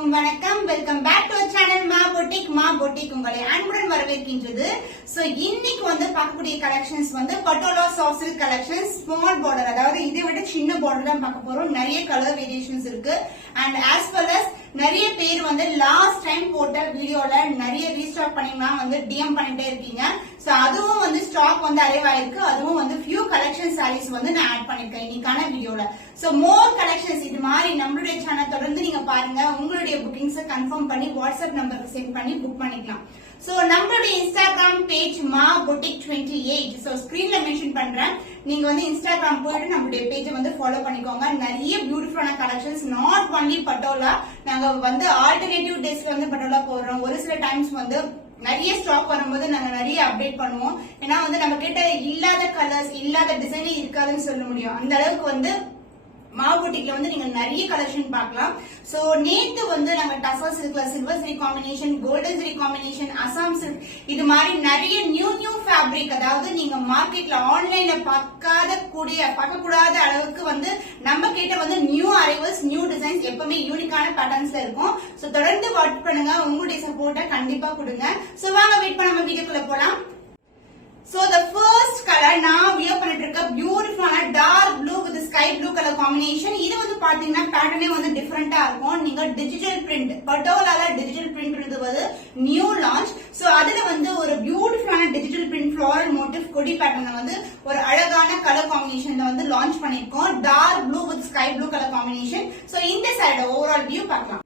அனைவருக்கும் வணக்கம். Welcome back to channel மா பொட்டிக் உங்களை அன்புடன் வரவேற்கின்றது. சோ இன்னைக்கு பார்க்கக்கூடிய collections patola soft silk collections small border, அதாவது இதை விட சின்ன பார்டர் தான் பார்க்க போறோம். நிறைய கலர் வேரியேஷன்ஸ் இருக்கு. அண்ட் ஆஸ் வெல் அஸ் நிறைய பேர் லாஸ்ட் டைம் போட்ட வீடியோல நிறைய ரீஸ்டாக் பண்ணீங்கன்னா டிஎம் பண்ணிட்டே இருக்கீங்க. சோ அதுவும் ஸ்டாக் அரைவ் ஆயிருக்கு. அதுவும் ஃபியூ கலெக்ஷன் சாரீஸ் நான் ஆட் பண்ணிருக்கேன் இன்னைக்கான வீடியோல. சோ மோர் கலெக்ஷன்ஸ் இது மாதிரி நம்மளுடைய சேனல் தொடர்ந்து நீங்க பாருங்க. உங்களுடைய புக்கிங்ஸ் கன்ஃபார்ம் பண்ணி வாட்ஸ்அப் நம்பருக்கு சென்ட் பண்ணி புக் பண்ணிக்கலாம். சோ நம்மளுடைய இன்ஸ்டாகிராம் பேஜ் மா பொட்டிக் 28. சோ ஸ்கிரீன்ல மென்ஷன் பண்றேன். நீங்க இன்ஸ்டாகிராம் போயிட்டு நம்மளுடைய பேஜை ஃபாலோ பண்ணிக்கோங்க. நிறைய பியூட்டிஃபுல்லான கலெக்ஷன்ஸ், நாட் ஒன்லி பட்டோலா. நாங்க ஆல்டர்னேட்டிவ் டேஸ்ல பட்டோலா போடுறோம். ஒரு சில டைம்ஸ் நிறைய ஸ்டாக் வரும்போது நாங்க நிறைய அப்டேட் பண்ணுவோம். ஏன்னா நம்ம கிட்ட இல்லாத கலர்ஸ் இல்லாத டிசைனே இருக்காதுன்னு சொல்ல முடியும். அந்த அளவுக்கு மாவுட்டிக்ல நீங்க நிறைய கலெக்ஷன் பார்க்கலாம். சோ நேத்து நாங்க டசா சில்க்ல சில்வர் சரி காம்பினேஷன், கோல்டன் சரி காம்பினேஷன், அசாம் சில்க் இது மாதிரி நிறைய நியூ ஃபேப்ரிக், அதாவது நீங்க மார்க்கெட்ல ஆன்லைன்ல பார்க்க கூடாத அளவுக்கு நம்ம கிட்ட நியூ அரைவல்ஸ், நியூ டிசைன்ஸ், எப்பவுமே யூனிக்கான பேட்டர்ன்ஸ்ல இருக்கும். சோ தொடர்ந்து வாட்ச் பண்ணுங்க. உங்களுடைய சப்போர்ட்டை கண்டிப்பா கொடுங்க. சோ வாங்க வெயிட் பண்ண நம்ம வீடியோக்குள்ள போலாம். So the first color நான் வியர் பண்ணிட்டு இருக்க பியூட்டிஃபுல்லான dark blue with sky blue colour combination. இது பாத்தீங்கன்னா பேட்டர்னே டிஃபரெண்டா இருக்கும். நீங்க டிஜிட்டல் பிரிண்ட், பட்டோலால digital print new launch. So அதுல ஒரு பியூட்டிஃபுல்லான டிஜிட்டல் பிரிண்ட் ஃப்ளோரல் மோட்டிவ் கொடி பேட்டர்ன் ஒரு அழகான கலர் காம்பினேஷன்ல லான்ச் பண்ணிருக்கோம். Dark blue with sky blue colour combination. So இந்த சைடு ஓவரால் வியூ பார்க்கலாம்.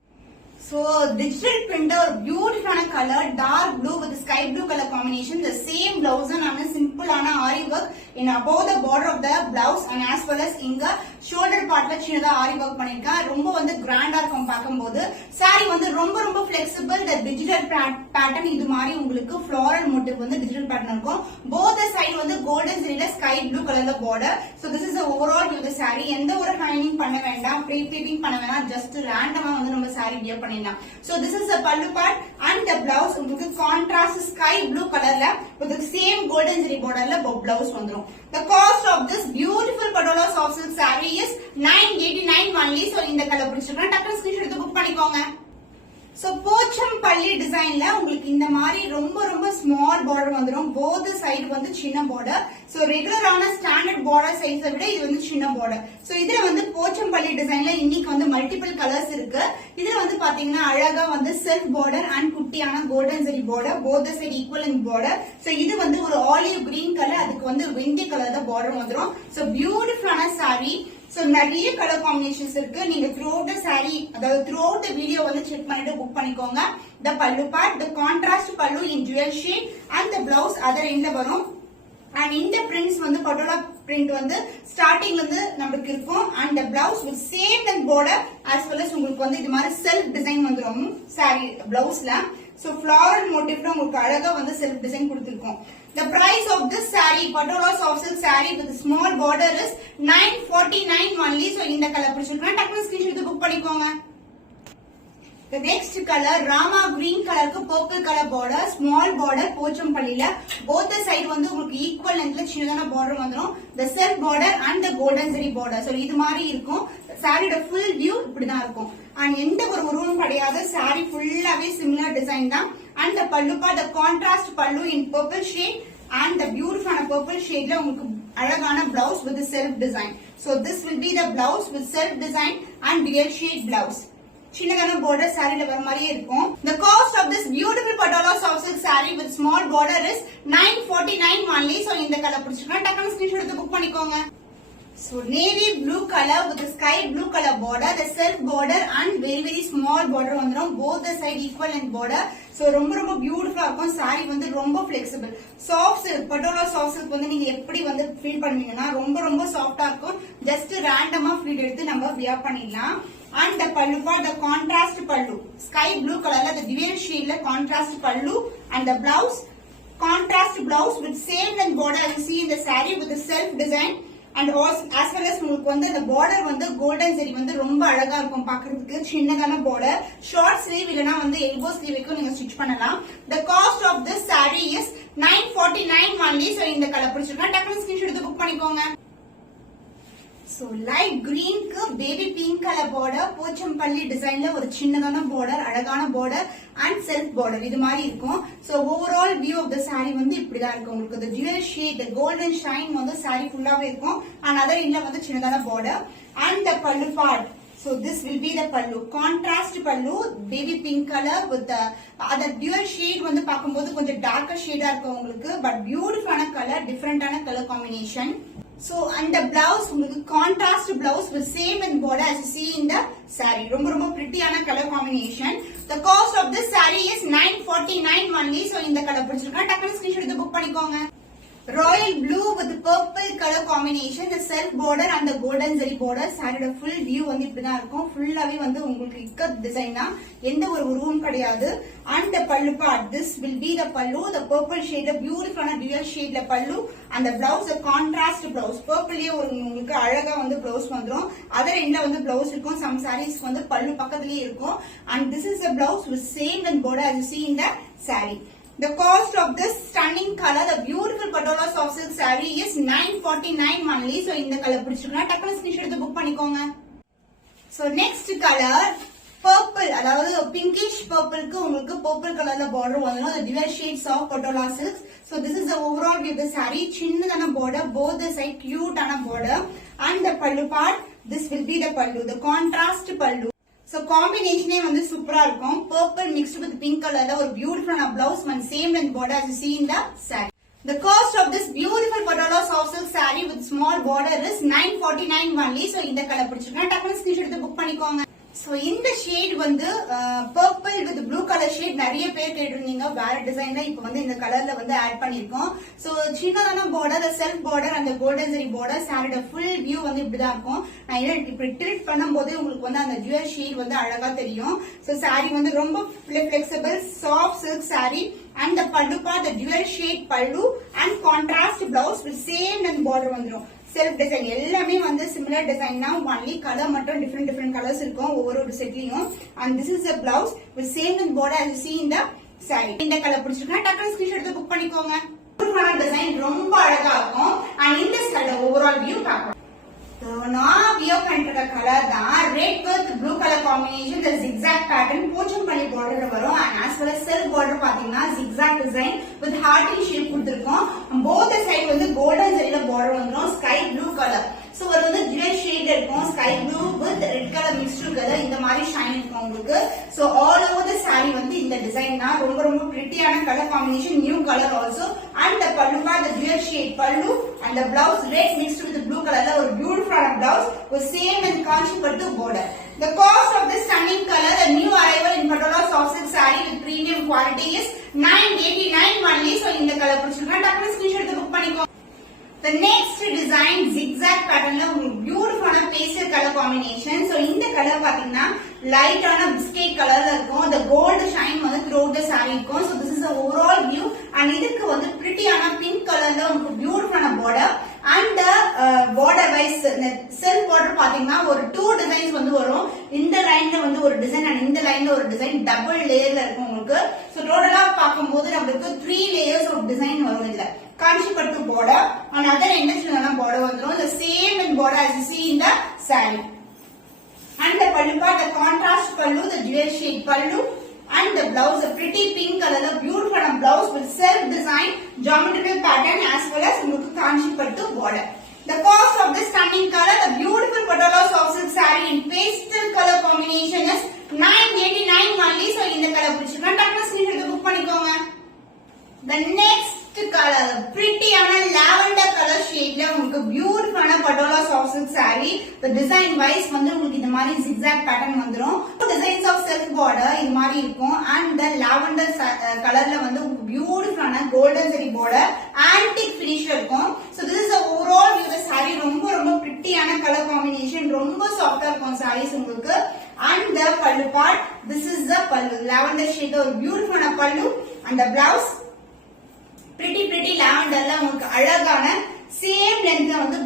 So digital print ஒரு பியூட்டிஃபுல்லான colour dark blue with sky blue colour combination. The same blouse நான் சிம்பிளான ஆரி work in above the border of the blouse and as well as இங்க shoulder பார்ட்ல சின்னதா ஆரி work பண்ணிருக்கேன். ரொம்ப கிராண்டா இருக்கும் பார்க்கும்போது. சாரி ரொம்ப ஃபிளெக்சிபிள். the digital pattern இது மாதிரி உங்களுக்கு floral motif digital pattern இருக்கும். both the side golden சரியில ஸ்கை ப்ளூ கலர்ல border. so this is the overall view of the saree. எந்த ஒரு ஹைனிங் பண்ண வேண்டாம், ப்ரீ ப்ளீட்டிங் பண்ண வேண்டாம். ஜஸ்ட் ரேண்டமா நம்ம saree வியர் பண்ணிடலாம். So this is the pallu part and the blouse உங்களுக்கு contrast sky blue colorல with the same golden zari borderல blouse வந்துரும். The cost of this beautiful Patola soft silk saree is 989 only. So இந்த colour பிடிச்சிருக்கா டக்குனு screenshot எடுத்து book பண்ணிக்கோங்க. So Pochampalli டிசைன்ல உங்களுக்கு இந்த மாதிரி ரொம்ப ஸ்மால் பார்டர் வந்துரும். போத் சைடு சின்ன பார்டர். சோ ரெகுலரான ஸ்டாண்டர்ட் பார்டர் சைஸை விட இது சின்ன பார்டர். சோ இதுல போச்சம்பள்ளி டிசைன்ல இன்னைக்கு மல்டிபிள் கலர்ஸ் இருக்கு. இதுல பாத்தீங்கன்னா அழகா செல்ஃப் பார்டர் அண்ட் குட்டியான கோல்டன் சரி border, both side equal border. So இது ஒரு ஆலிவ் கிரீன் கலர், அதுக்கு வெண்டி கலர் தான் பார்டர் வந்துரும். சோ பியூட்டிஃபுல்லான சாரி. சோ நிறைய கலர் காம்பினேஷன்ஸ் இருக்கு. நீங்க த்ரூஅவுட் தி saree, அதாவது த்ரூஅவுட் தி வீடியோ செக் பண்ணிட்டு புக் பண்ணிக்கோங்க. the pallu part, the contrast pallu in dual shade and the blouse other end வரும். and இந்த prints பட்டோலா print ஸ்டார்டிங்ல நமக்கு இருக்கும். and the blouse with same and border as well as உங்களுக்கு இது மாதிரி செல்ஃப் டிசைன் வந்துரும் saree blouseல. so floral motifல உங்களுக்கு அழகா செல்ஃப் டிசைன் கொடுத்திருக்கோம். The price of this saree, Patola soft silk saree with small border is 949 only. So இந்த colour பிடிச்சிருக்கா டக்குனு ஸ்கிரீன்ஷாட் புக் பண்ணிக்கோங்க. The next color Rama green கலருக்கு purple color border, small border போச்சம்பள்ளில both the side உங்களுக்கு equal lengthல சின்னதான border வந்துரும். The self border and the golden zari border. So இது மாதிரி இருக்கும். சாரியோட full view இப்படிதான் இருக்கும். and எந்த ஒரு உருவம் கிடையாது. saree ஃபுல்லாவே similar design தான். and the pallu part, the contrast pallu in purple shade and the beautiful purple shade la உங்களுக்கு அழகான blouse with the self design. So this will be the blouse with self design and dual shade blouse. சின்னதான border சாரில வர மாதிரியே இருக்கும். The cost of this beautiful Patola soft silk saree with small border is 949 only. So இந்த colour பிடிச்சிருக்கா டக்குனு screenshot எடுத்து book பண்ணிக்கோங்க. So navy blue color with the sky blue color border, the self border and very small border வந்துரும். both the side equal length border. So ரொம்ப பியூட்டிஃபுல்லா இருக்கும். saree ரொம்ப flexible. soft silk Patola soft silk நீங்க எப்படி feel பண்ணுவீங்கன்னா ரொம்ப சாஃப்ட்டா இருக்கும். ஜஸ்ட் ரேண்டமா ஃபீல் எடுத்து நம்ம வியர் பண்ணிடலாம். and the pallu part, the contrast pallu sky blue colorல the dual shade la contrast pallu and the blouse contrast blouse with same length border you see in the saree with the self design and as well as உங்களுக்கு the border golden zari ரொம்ப அழகா இருக்கும் பார்க்கிறதுக்கு. சின்னதான border, short sleeve இல்லனா elbow sleeve க்கு நீங்க stitch பண்ணலாம். the cost of this saree is 949 only. so இந்த கலர் பிடிச்சிருக்கா டக்குனு ஸ்கிரீன்ஷாட் எடுத்து புக் பண்ணிக்கோங்க. So light green க்கு baby pink color border, Pochampalli டிசைன்ல ஒரு சின்னதான border, அழகான border and self border இது மாதிரி இருக்கும். So overall view of the saree வந்து இப்படிதான் இருக்கும். உங்களுக்கு the dual shade, the golden shine வந்து saree ஃபுல்லாவே இருக்கும். and other endல வந்து சின்னதான border and the pallu part. So this will be the pallu. Contrast pallu, baby pink color with the other dual shade வந்து பாக்கும்போது கொஞ்சம் darker shade இருக்கும் உங்களுக்கு, but beautiful color, different color combination. So and the blouse உங்களுக்கு contrast blouse with same and border as you see in the saree. ரொம்ப pretty color combination. The cost of this saree is 949 only. So இந்த colour பிடிச்சிருக்கா டக்குனு screenshot எடுத்து book பண்ணிக்கோங்க. Royal blue with purple color combination, the self border and the golden zari border. saree full view வந்து இப்படிதான் இருக்கும். ஃபுல்லாவே வந்து உங்களுக்கு இக்கத் டிசைன் தான், எந்த ஒரு உருவம் கிடையாது. and the pallu part, this will be the pallu, the purple shade, the beautiful dual shade pallu and the blouse, the contrast blouse. purple லே ஒரு உங்களுக்கு அழகா வந்து blouse வந்துரும். other endல வந்து blouse இருக்கும். some sarees வந்து pallu பக்கத்துலயே இருக்கும். and this is the blouse with same and border as you see in the saree. The cost of this stunning color, the beautiful patola soft silk saree is 949 only. So இந்த colour பிடிச்சிருக்கா டக்குனு screenshot எடுத்து book பண்ணிக்கோங்க. So next color purple, அதாவது pinkish purple க்கு உங்களுக்கு purple கலர்ல border வந்துரும். the dual shades of patola silks. So this is the overall view of the saree. சின்னதான border, both the side cute ஆன border and the pallu part, this will be the pallu, the contrast pallu. So combination வந்து சூப்பரா இருக்கும். purple mixed with pink colorல ஒரு beautiful blouse and same length border as you see in the saree. The cost of this beautiful patola soft silk saree with small border is 949 only. So இந்த colour பிடிச்சிருக்கா டக்குனு screenshot எடுத்து book பண்ணிக்கோங்க. So இந்த shade வந்து purple with blue color shade நிறைய பேர் கேட்டிருந்தீங்க. வேற டிசைன்ல இப்போ வந்து இந்த கலர்ல வந்து ஆட் பண்ணிருக்கோம். So சின்னதான border, the self border and the golden zari border, saree full view வந்து இப்படிதான் இருக்கும். நான் இப்படி டில்ட் பண்ணும்போது உங்களுக்கு வந்து அந்த dual shade வந்து அழகா தெரியும். So saree வந்து ரொம்ப flexible soft silk saree and the pallu part, the dual shade pallu and contrast blouse with same and border வந்துரும். செல்ஃப் டிசைன் எல்லாமே வந்து சிமிலர் டிசைன் தான், ஒன்லி கலர் மட்டும் டிஃபரெண்ட் கலர்ஸ் இருக்கும் ஒவ்வொரு செட்லயும். and this is the blouse with same and border as you see in the saree. இந்த colour பிடிச்சிருக்கா டக்குனு ஸ்கிரீன்ஷாட் எடுத்து புக் பண்ணிக்கோங்க. டிசைன் ரொம்ப அழகா இருக்கும். and இந்த saree ஓவரால் வியூ பார்க்கலாம். நான் வியர் பண்ற கலர் தான் red with blue colour combination, the zigzag pattern Pochampalli border வரும். and as well as self border பாத்தீங்கன்னா zigzag design with hearty shape கொடுத்திருக்கோம். both the side வந்து golden zariல border வந்துரும், sky blue color. so ஒரு வந்து dual shade இருக்கும், sky blue with red color mixed together, இந்த மாதிரி ஷைன் இருக்கும் உங்களுக்கு. so all over the saree வந்து இந்த டிசைன் தான், ரொம்ப பிரிட்டியான colour combination, new colour also. and the pallu part, the dual shade pallu and the blouse red mixed with the blue colorல ஒரு beautiful blouse with same and kanchi pattu border. The cost of this stunning color, the new arrival in patola soft silk saree with premium quality is 989 only. so இந்த colour பிடிச்சிருக்கா டக்குனு screenshot எடுத்து book பண்ணிக்கோ. The next design zigzag patternல உங்களுக்கு பியூட்டிஃபுல்லான pastel colour combination. so இந்த colour பாத்தீங்கன்னா லைட்டான பிஸ்கட் கலர்ல இருக்கும். the gold shine வந்து throughout the saree இருக்கும். so this is the overall view. and இதுக்கு வந்து பிரிட்டியான பிங்க் கலர்ல உங்களுக்கு பியூட்டிஃபுல்லான border and the border wise self border பாத்தீங்கன்னா ஒரு 2 டிசைன்ஸ் வந்து வரும். இந்த லைன்ல வந்து ஒரு டிசைன் and இந்த லைன்ல ஒரு டிசைன் டபுள் லேயர்ல இருக்கும் உங்களுக்கு. so டோட்டலா பாக்கும்போது நமக்கு 3 லேயர்ஸ் ஆஃப் டிசைன் வரும். இதுல kanchi pattu border and other end border வந்துரும், the same and border as you see in the saree. and the pallu part, the contrast pallu, the dual shade pallu and the blouse, a pretty pink color, the beautiful blouse with self design geometrical pattern as well as kanchi pattu border. The cost of this stunning color, the beautiful patola soft silk saree in pastel color combination is 989 only. so இந்த colour பிடிச்சிருக்கா டக்குனு screenshot எடுத்து book பண்ணிக்கோங்க. The next color, pretty lavender color shade ல உங்களுக்கு பியூட்டிஃபுல்லான patola soft silk saree. the design wise வந்து உங்களுக்கு இந்த மாதிரி zigzag pattern வந்துரும். designs of self border இந்த மாதிரி இருக்கும். and the lavender கலர்ல வந்து உங்களுக்கு பியூட்டிஃபுல்லான golden zari border, antique finish இருக்கும். so this is the overall view of the saree. ரொம்ப prettyயான color combination, ரொம்ப சாஃப்ட்டா இருக்கும் sarees உங்களுக்கு. and the pallu part, this is the pallu, lavender shade ஒரு பியூட்டிஃபுல்லான pallu and the blouse pretty லாவெண்டர்ல உங்களுக்கு அழகான சேம் லென்த்ல வந்து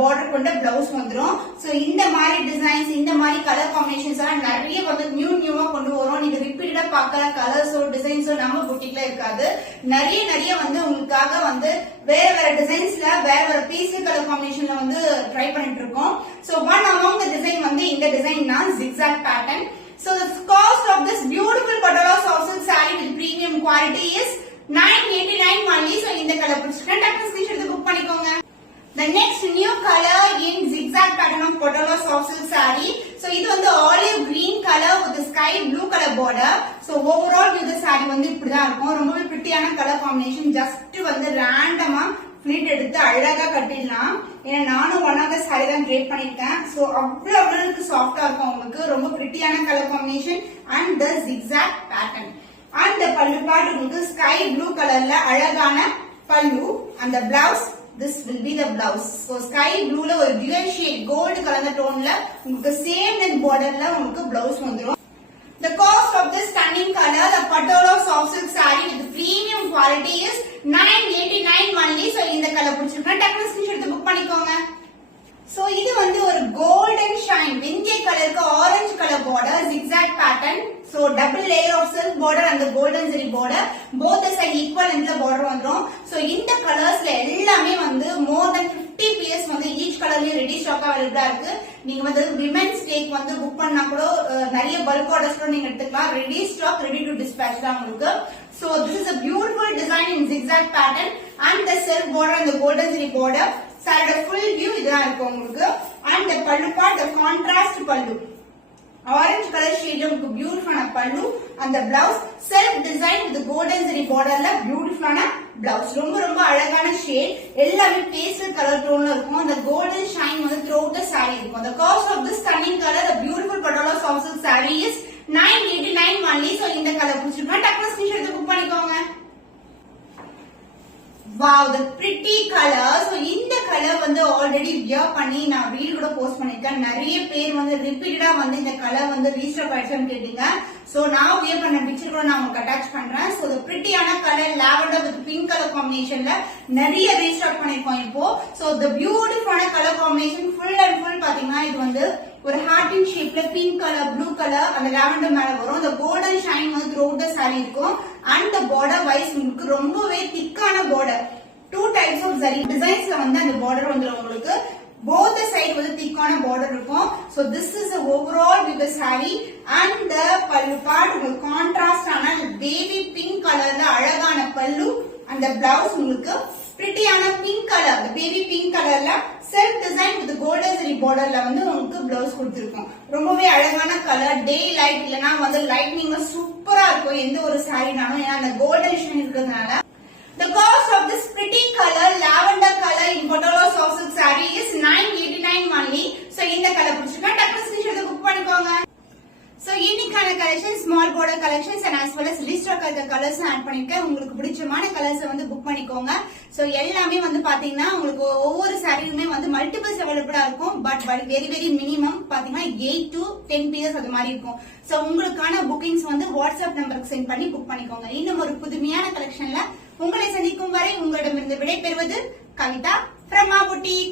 பார்டர் கொண்ட பிளவுஸ் வந்துரும். சோ இந்த மாதிரி டிசைன்ஸ், இந்த மாதிரி கலர் காம்பினேஷன்ஸ் எல்லாம் நிறைய வந்து நியூவா கொண்டு வரோம். நீங்க ரிப்பீட்டடா பார்க்கற கலர்ஸோ டிசைன்ஸ் கலெக்ஷன்ஸ் நம்ம புட்டிக்ல இருக்காது. நிறைய வந்து உங்களுக்காக வந்து வேற டிசைன்ஸ்ல வேற பீஸ் கலர் காம்பினேஷன்ல வந்து ட்ரை பண்ணிட்டு இருக்கோம். சோ ஒன் அமௌங் தி டிசைன் வந்து இந்த டிசைன் தான் zigzag pattern. So the cost of this beautiful patola soft silk saree with premium quality is 989 only. So இந்த கலர் பிடிச்சிருக்கேன், டக்குனு ஸ்கிரீன்ஷாட் எடுத்து புக் பண்ணிக்கோங்க. The next new color in zigzag pattern of patola soft silk saree. So இது வந்து olive green color with sky blue color border. So overall view the saree வந்து இப்படி தான் இருக்கும். ரொம்பவே பிரிட்டியான கலர் காம்பினேஷன். ஜஸ்ட் வந்து ரேண்டமா ஃபிளிட் எடுத்து அழகா கட்டிடலாம். ஏன்னா நானும் ஒன் ஆஃப் த saree தான் ட்ரேப் பண்ணிருக்கேன். சோ அவ்வளவுக்கு சாஃப்டா இருக்கும் உங்களுக்கு. ரொம்ப பிரிட்டியான colour combination and the zigzag pattern. And the pallu part உங்களுக்கு ஸ்கை ப்ளூ கலர்ல அழகான பல்லு. and the blouse, this will be the blouse. So sky blue ல ஒரு dual shade gold கலந்த டோன்ல உங்களுக்கு சேம் லென்த் borderல உங்களுக்கு blouse வந்துரும். The cost of this stunning color, the patola soft silk saree with premium quality is 989 only. So இந்த colour பிடிச்சிருக்கா டக்குனு screenshot எடுத்து புக் பண்ணிக்கோங்க. சோ இது வந்து ஒரு கோல்டன் ஷைன் வெந்தய கலருக்கு orange colour border zigzag pattern. So double layer of silk border and the golden zari border, both the side equal length border வந்துரும். So இந்த கலர்ஸ்ல எல்லாமே வந்து more than 50 pieces வந்து each colorலயே ரெடி ஸ்டாக் அவைலபிளா இருக்கு. நீங்க வந்து women's take வந்து புக் பண்ணா கூட நிறைய bulk orders கூட நீங்க எடுத்துக்கலாம். Ready stock, ready to dispatch தான் உங்களுக்கு. So this is a beautiful design in zigzag pattern and the silk border and the golden zari border. சாரோட full view இதுதான் இருக்கும் உங்களுக்கு. and the pallu part, the contrast pallu, orange color shade உங்களுக்கு பியூட்டிஃபுல்லான பல்லு. அந்த blouse self design with golden zari பார்டர்ல பியூட்டிஃபுல்லான blouse. ரொம்ப அழகான ஷேட், எல்லாமே பேஸ்டல் கலர் டோன்ல இருக்கும். அந்த கோல்டன் ஷைன் வந்து throughout the saree இருக்கும். The cost of this stunning color, the beautiful patola soft silk saree is 989 only. So இந்த கலர் பிடிச்சிருக்கா டக்குனு ஸ்கிரீன்ஷாட் எடுத்து புக் பண்ணிக்கோங்க. Wow, the pretty color. So இந்த கலர் வந்து ஆல்ரெடி வியர் பண்ணி நான் ரீல் கூட போஸ்ட் பண்ணிருக்கேன். நிறைய பேர் வந்து ரிப்பீட்டடா வந்து இந்த கலர் வந்து ரீஸ்டாக் ஆயிடுச்சுன்னு கேட்டீங்க. சோ நான் வியர் பண்ண பிக்சர் கூட நான் உங்களுக்கு அட்டாச் பண்றேன். சோ the prettyயான colour lavender with pink colour காம்பினேஷன்ல நிறைய ரீஸ்டாக் பண்ணிருக்கோம் இப்போ. So the beautiful colour combination full and full பாத்தீங்கன்னா இது வந்து ஒரு ஹார்டின் ஷேப்ல பிங்க் கலர், ப்ளூ கலர் அந்த லாவெண்டர் மேல வரும். the golden shine வந்து throughout the saree இருக்கும். and the border wise உங்களுக்கு ரொம்பவே திக்கான border, two types of zari designs ல வந்து அந்த border வந்து உங்களுக்கு both the side வந்து திக்கான border இருக்கும். so this is the overall with the saree and the pallu part உங்களுக்கு contrast ஆன baby pink கலர்ல அழகான பல்லு. and the blouse உங்களுக்கு பிரிட்டியான பிங்க் கலர், பேபி பிங்க் கலர்ல self design with golden zari பார்டர்ல வந்து உங்களுக்கு பிளவுஸ் கொடுத்திருக்கோம். ரொம்பவே அழகான கலர், டே லைட் இல்லனா வந்து லைட்னிங்ல சூப்பரா இருக்கும் எந்த ஒரு சாரினாலும். ஏன்னா அந்த கோல்டன் ஷைன் இருக்கிறதுனால. The cost of this pretty color, lavender color in patola soft silk saree is 989 only. So இந்த கலர் பிடிச்சிருக்கா டக்குனு ஸ்கிரீன்ஷாட் எடுத்து புக் பண்ணிக்கோங்க. So இன்னைக்கான collection small border collections and as well as list of colours add பண்ணிருக்கேன். உங்களுக்கு பிடிச்சமான colours வந்து புக் பண்ணிக்கோங்க. சோ எல்லாமே வந்து பாத்தீங்கன்னா உங்களுக்கு ஒவ்வொரு சாரியுமே வந்து மல்டிபிள்ஸ் அவைலபிளா இருக்கும். பட் வெரி மினிமம் பாத்தீங்கன்னா 8 to 10 pieces அது மாதிரி இருக்கும். சோ உங்களுக்கான புக்கிங்ஸ் வந்து வாட்ஸ்அப் நம்பருக்கு சென்ட் பண்ணி புக் பண்ணிக்கோங்க. இன்னும் ஒரு புதுமையான கலெக்ஷன்ல உங்களை சந்திக்கும் வரை உங்களிடமிருந்து விடை பெறுவது கவிதா from Ma Boutique.